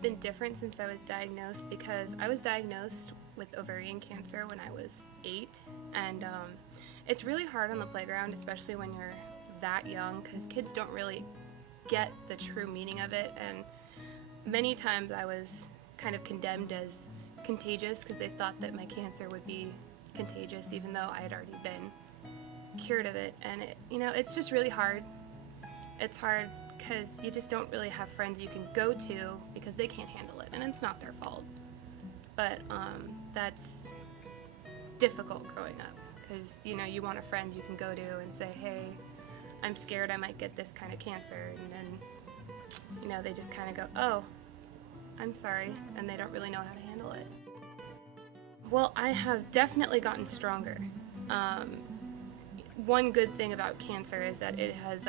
been different since I was diagnosed because I was diagnosed with ovarian cancer when I was 8, and it's really hard on the playground, especially when you're that young, because kids don't really get the true meaning of it, and many times I was kind of condemned as contagious because they thought that my cancer would be contagious even though I had already been cured of it. And it's just really hard. It's hard because you just don't really have friends you can go to because they can't handle it, and it's not their fault. But that's difficult growing up because you want a friend you can go to and say, hey, I'm scared I might get this kind of cancer, and then they just kind of go, oh, I'm sorry, and they don't really know how to handle it. Well, I have definitely gotten stronger. One good thing about cancer is that it has,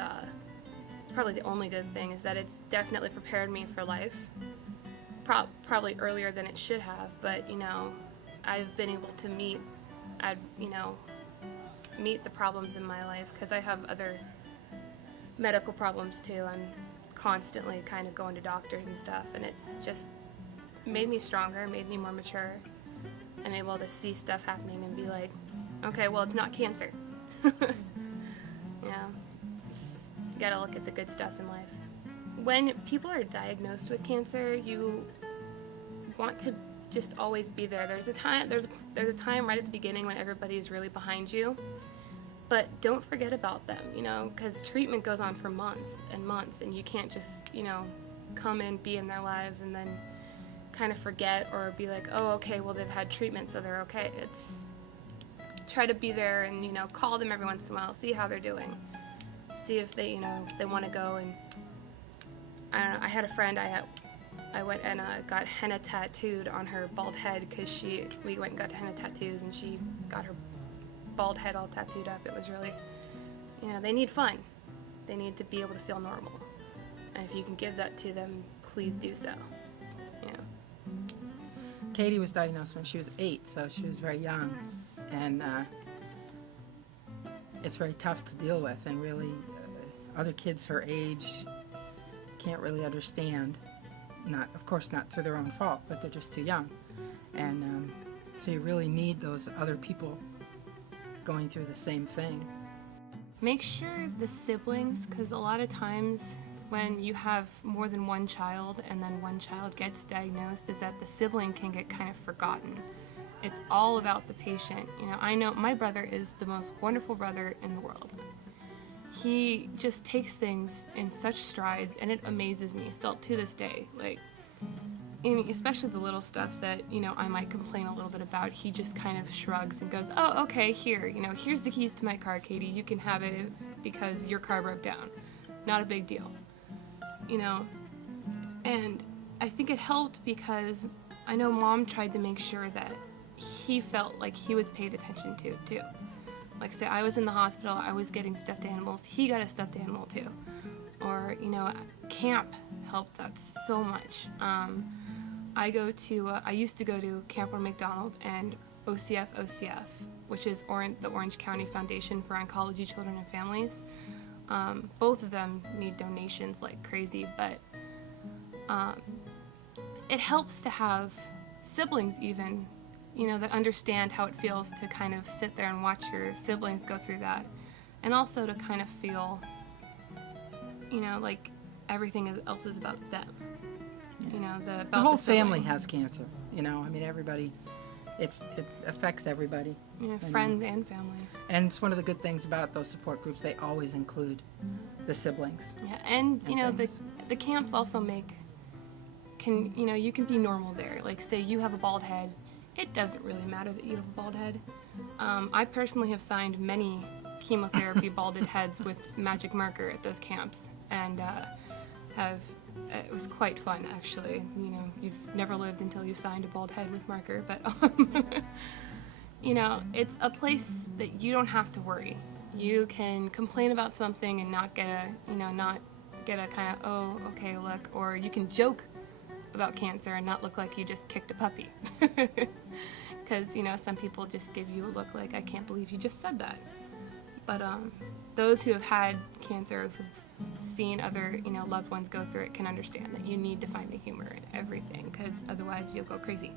it's probably the only good thing, is that it's definitely prepared me for life. Probably earlier than it should have, but I've been able to meet the problems in my life because I have other medical problems too. I'm constantly kind of going to doctors and stuff, and it's just made me stronger, made me more mature. I'm able to see stuff happening and be like, okay, well, it's not cancer. You gotta look at the good stuff in life. When people are diagnosed with cancer, you want to just always be there. There's a time right at the beginning when everybody's really behind you, but don't forget about them, because treatment goes on for months and months, and you can't just, come and be in their lives and then kind of forget or be like, oh, okay, well, they've had treatment, so they're okay. It's try to be there and, call them every once in a while, see how they're doing, see if they, if they want to go. And I don't know, I had a friend, I went and got henna tattooed on her bald head because we went and got henna tattoos, and she got her bald head all tattooed up. It was really, they need fun. They need to be able to feel normal. And if you can give that to them, please do so. Katie was diagnosed when she was 8, so she was very young, and it's very tough to deal with, and really other kids her age can't really understand, of course not through their own fault, but they're just too young, and so you really need those other people going through the same thing. Make sure the siblings, because a lot of times when you have more than one child and then one child gets diagnosed, is that the sibling can get kind of forgotten. It's all about the patient. I know my brother is the most wonderful brother in the world. He just takes things in such strides, and it amazes me still to this day. Like, especially the little stuff that, I might complain a little bit about, he just kind of shrugs and goes, oh, okay, here's the keys to my car, Katie. You can have it because your car broke down. Not a big deal. And I think it helped because I know Mom tried to make sure that he felt like he was paid attention to, too. Like, say I was in the hospital, I was getting stuffed animals, he got a stuffed animal, too. Or, camp helped that so much. I used to go to Camp McDonald and OCF, which is the Orange County Foundation for Oncology Children and Families. Both of them need donations like crazy, but it helps to have siblings even, that understand how it feels to kind of sit there and watch your siblings go through that, and also to kind of feel, like everything else is about them. The whole family has cancer, everybody, it affects everybody. Friends and family. And it's one of the good things about those support groups, they always include the siblings. Yeah, and the camps also you can be normal there. Like, say you have a bald head, it doesn't really matter that you have a bald head. I personally have signed many chemotherapy balded heads with magic marker at those camps, and it was quite fun, actually. You've never lived until you've signed a bald head with marker, but it's a place that you don't have to worry. You can complain about something and not get a kind of, oh, okay, look, or you can joke about cancer and not look like you just kicked a puppy. Because, some people just give you a look like, I can't believe you just said that. But those who have had cancer, who've seen other, loved ones go through it can understand that you need to find the humor in everything, because otherwise you'll go crazy.